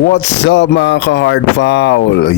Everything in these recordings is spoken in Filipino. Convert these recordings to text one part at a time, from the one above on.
What's up mga ka-hard foul?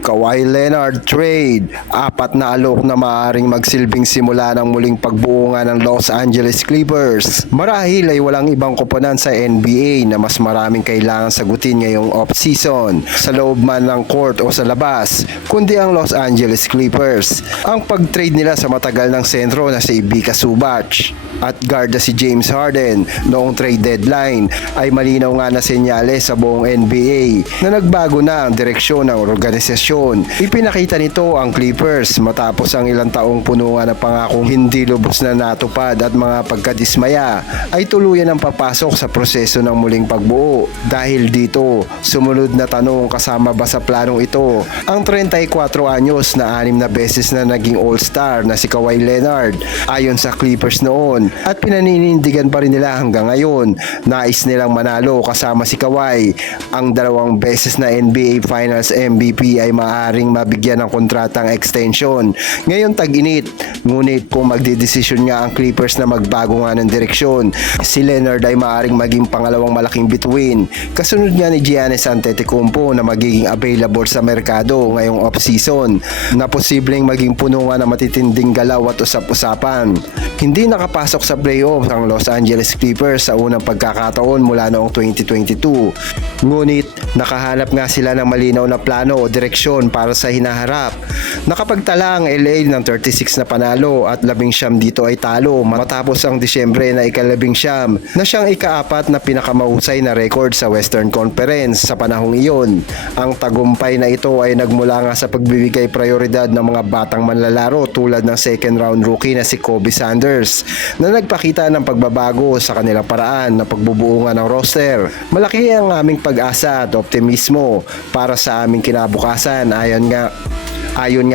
Kawhi Leonard trade. 4 na alok na maaaring magsilbing simula ng muling pagbuungan ng Los Angeles Clippers. Marahil ay walang ibang koponan sa NBA na mas maraming kailangan sagutin ngayong off-season, sa loob man ng court o sa labas, kundi ang Los Angeles Clippers. Ang pag-trade nila sa matagal ng sentro na si Ivica Zubac at guard na si James Harden noong trade deadline ay malinaw nga na senyales sa buong NBA na nagbago na ang direksyon ng organisasyon. Ipinakita nito ang Clippers matapos ang ilang taong punungan na pangakong hindi lubos na natupad at mga pagkadismaya ay tuluyan ang papasok sa proseso ng muling pagbuo. Dahil dito, sumunod na tanong, kasama ba sa planong ito ang 34 anyos na 6 na beses na naging all-star na si Kawhi Leonard ayon sa Clippers noon, at pinaninindigan pa rin nila hanggang ngayon. Nais nilang manalo kasama si Kawhi. Ang 2 beses na NBA Finals MVP ay maaaring mabigyan ng kontratang extension ngayon tag-init. Ngunit kung magdedesisyon nga ang Clippers na magbago nga ng direksyon, si Leonard ay maaaring maging pangalawang malaking bituin, kasunod nga ni Giannis Antetokounmpo na magiging available sa merkado ngayong off-season, na posibleng maging puno nga ng matitinding galaw at usap-usapan. Hindi nakapasok sa playoff ang Los Angeles Clippers sa unang pagkakataon mula noong 2022. Ngunit nakahanap nga sila ng malinaw na plano o direksyon para sa hinaharap. Nakapagtala ang LA ng 36 na panalo at 19 dito ay talo matapos ang Disyembre na ika-19 na siyang ika-4 na pinakamahusay na record sa Western Conference sa panahong iyon. Ang tagumpay na ito ay nagmula nga sa pagbibigay prioridad ng mga batang manlalaro tulad ng second round rookie na si Kobe Sanders na nagpakita ng pagbabago sa kanilang paraan na pagbubuo ng roster. Malaki ang aming pag-asa at optimismo para sa aming kinabukasan ayon nga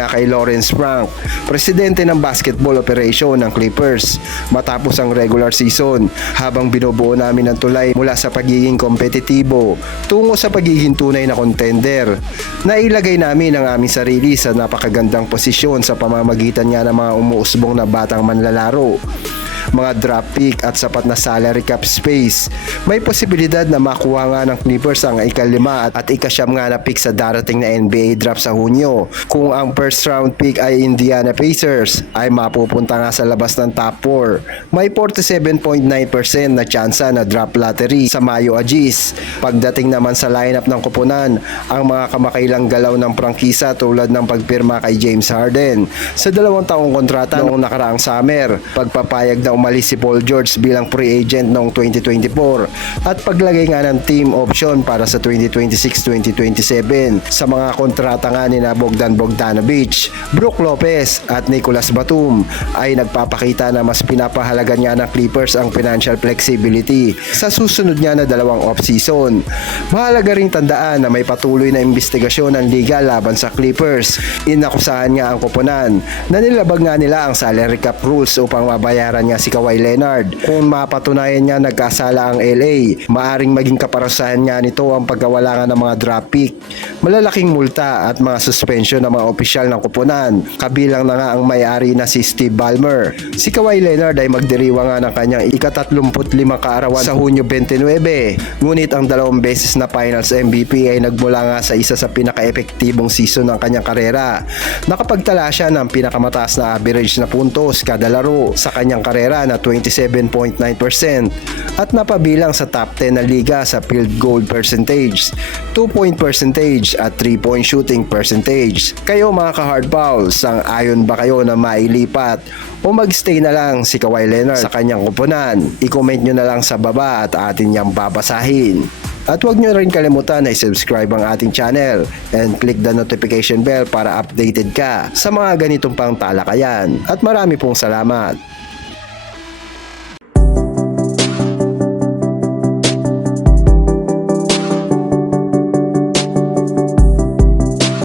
kay Lawrence Frank, presidente ng basketball operation ng Clippers, matapos ang regular season, habang binubuo namin ang tulay mula sa pagiging kompetitibo tungo sa pagiging tunay na contender. Nailagay namin ang aming sarili sa napakagandang posisyon sa pamamagitan nga ng mga umuusbong na batang manlalaro, mga draft pick at sapat na salary cap space. May posibilidad na makuha nga ng Clippers ang ika-5 at ika-9 nga na pick sa darating na NBA draft sa Hunyo. Kung ang first round pick ay Indiana Pacers, ay mapupunta nga sa labas ng top 4. May 47.9% na tsansa na draft lottery sa Mayo Agis. Pagdating naman sa lineup ng koponan, ang mga kamakailang galaw ng prangkisa tulad ng pagpirma kay James Harden sa 2 taong kontrata noong nakaraang summer, pagpapayag na umalis si Paul George bilang free agent noong 2024 at paglagay nga ng team option para sa 2026-2027 sa mga kontrata nga ni Bogdan Bogdanovic, Brook Lopez at Nicolas Batum ay nagpapakita na mas pinapahalagan nga ng Clippers ang financial flexibility sa susunod nga na 2 off-season. Mahalaga ring tandaan na may patuloy na investigasyon ng liga laban sa Clippers. Inakusahan nga ang koponan na nilabag nga nila ang salary cap rules upang mabayaran nga si Kawhi Leonard. Kung mapatunayan niya nagkasala ang LA, maaring maging kaparasahan nga nito ang pagkawala nga ng mga draft pick, malalaking multa at mga suspension ng mga opisyal ng koponan. Kabilang na nga ang may-ari na si Steve Ballmer. Si Kawhi Leonard ay magdiriwa nga ng kanyang ika-35 kaarawan sa Hunyo 29. Ngunit ang 2 beses na Finals MVP ay nagmula nga sa isa sa pinaka-epektibong season ng kanyang karera. Nakapagtala siya ng pinakamataas na average na puntos kada laro sa kanyang karera na 27.9% at napabilang sa top 10 na liga sa field goal percentage, 2-point percentage at 3-point shooting percentage. Kayo mga ka-hard fouls, sang-ayon ba kayo na mailipat o magstay na lang si Kawhi Leonard sa kanyang koponan? I-comment nyo na lang sa baba at atin niyang babasahin. At huwag nyo rin kalimutan na i-subscribe ang ating channel and click the notification bell para updated ka sa mga ganitong pang talakayan. At marami pong salamat.